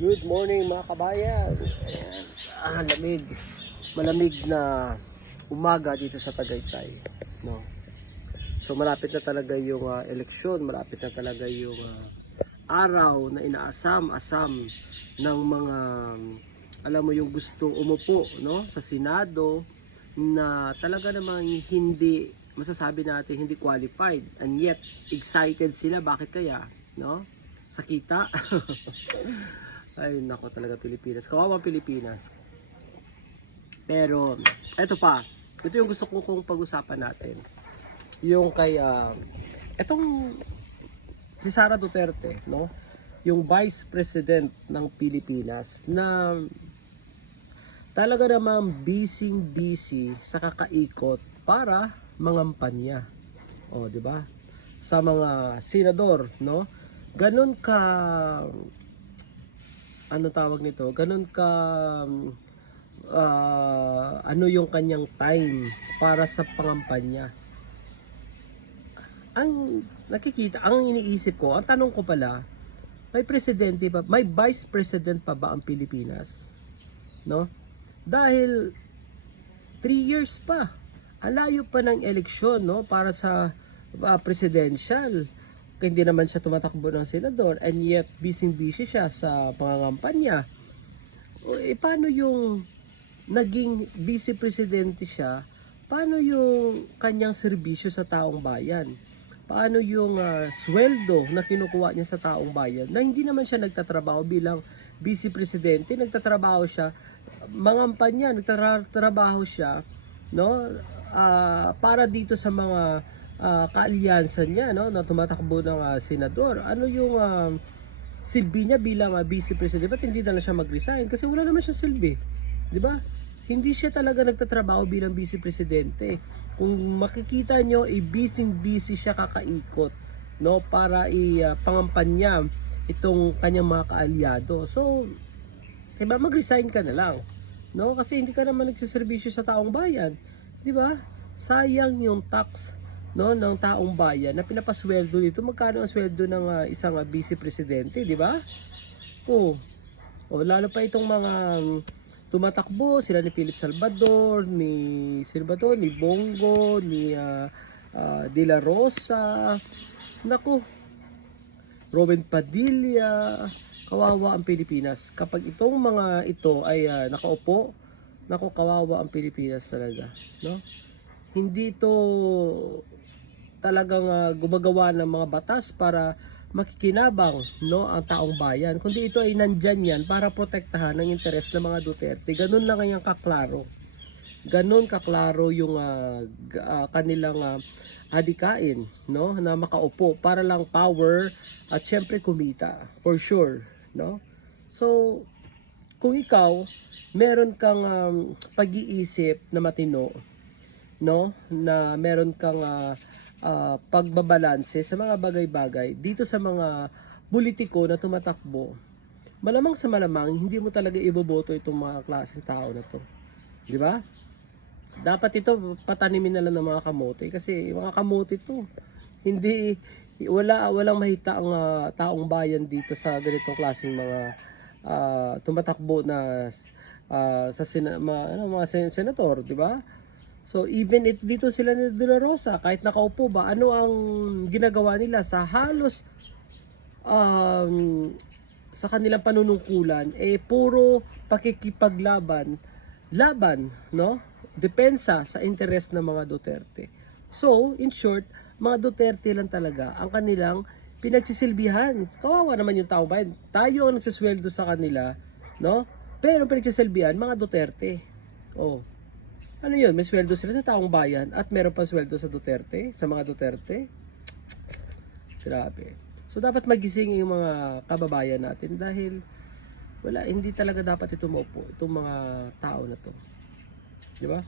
Good morning mga kabayan. Ayan. Lamig. Malamig na umaga dito sa Tagaytay, no. So malapit na talaga yung eleksyon, malapit na talaga yung araw na inaasam-asam ng mga alam mo yung gusto umupo, no, sa Senado na talaga namang hindi masasabi natin hindi qualified, and yet excited sila. Bakit kaya, no? Sa kita. Ay nako talaga, Pilipinas, kawawang Pilipinas. Pero eto pa, ito yung gusto ko kong pag-usapan natin, yung kay etong si Sara Duterte, no, yung Vice President ng Pilipinas, na talaga namang busy sa kakaikot para mangampanya, o di ba, sa mga senador, no. Ganun ka, ano tawag nito, ganun ka ano yung kanyang time para sa pangampanya. Ang nakikita, ang iniisip ko, ang tanong ko pala, may presidente pa, may vice president pa ba ang Pilipinas, no? Dahil 3 years pa, ang layo pa ng eleksyon, no, para sa presidential. Hindi naman siya tumatakbo ng senador, and yet busy siya sa pangangampanya. Paano yung naging vice presidente siya? Paano yung kanyang serbisyo sa taong bayan? Paano yung sweldo na kinukuha niya sa taong bayan? Na hindi naman siya nagtatrabaho bilang vice presidente, nagtatrabaho siya, mangampanya, nagtatrabaho siya, no? Para dito sa mga kaalyansa niya, no, na tumatakbo ng senador. Ano yung silbi niya bilang vice president? Ba't hindi na lang siya mag-resign? Kasi wala naman siya silbi, di ba? Hindi siya talaga nagtatrabaho bilang vice presidente. Kung makikita nyo, busy siya kakaikot, no, para pangampanya itong kanyang mga kaalyado. So, diba, mag-resign ka na lang, no, kasi hindi ka naman nagsiservisyo sa taong bayan, di ba? Sayang yung tax, no, ng taong bayan na pinapasweldo dito. Magkano ang sweldo ng isang vice presidente, di ba? Lalo pa itong mga tumatakbo, sila ni Philip Salvador, ni Bongo, ni De La Rosa, naku, Robin Padilla. Kawawa ang Pilipinas kapag itong mga ito ay nakaupo. Naku, kawawa ang Pilipinas talaga, no? Hindi ito talagang gumagawa ng mga batas para makikinabang, no, ang taong bayan, kundi ito ay nandyan yan para protektahan ang interes ng mga Duterte. Ganun lang kanyang kaklaro. Ganun kaklaro yung kanilang adikain, no, na makaupo para lang power at syempre kumita, for sure, no? So, kung ikaw meron kang pag-iisip na matino, no, na meron kang pagbabalanse sa mga bagay-bagay dito sa mga politiko na tumatakbo, malamang sa malamang hindi mo talaga iboboto itong mga klaseng tao na to, di ba? Dapat ito patanimin na lang ng mga kamote, kasi mga kamote to, hindi, walang mahita ang taong bayan dito sa ganitong klaseng mga tumatakbo na sa mga senador, di ba? So even if dito sila ni De La Rosa, kahit nakaupo ba, ano ang ginagawa nila sa halos sa kanilang panunungkulan, puro pakikipaglaban, no? Depensa sa interes ng mga Duterte. So, in short, mga Duterte lang talaga ang kanilang pinagsisilbihan. Kawawa naman yung tao bayan. Tayo ang nagsisweldo sa kanila, no? Pero pinagsisilbihan mga Duterte. Ano yun? May sweldo sila sa taong bayan at meron pa sweldo sa Duterte, sa mga Duterte. Grabe. So dapat magising yung mga kababayan natin, dahil hindi talaga dapat ito maupo, itong mga tao na to. Di ba?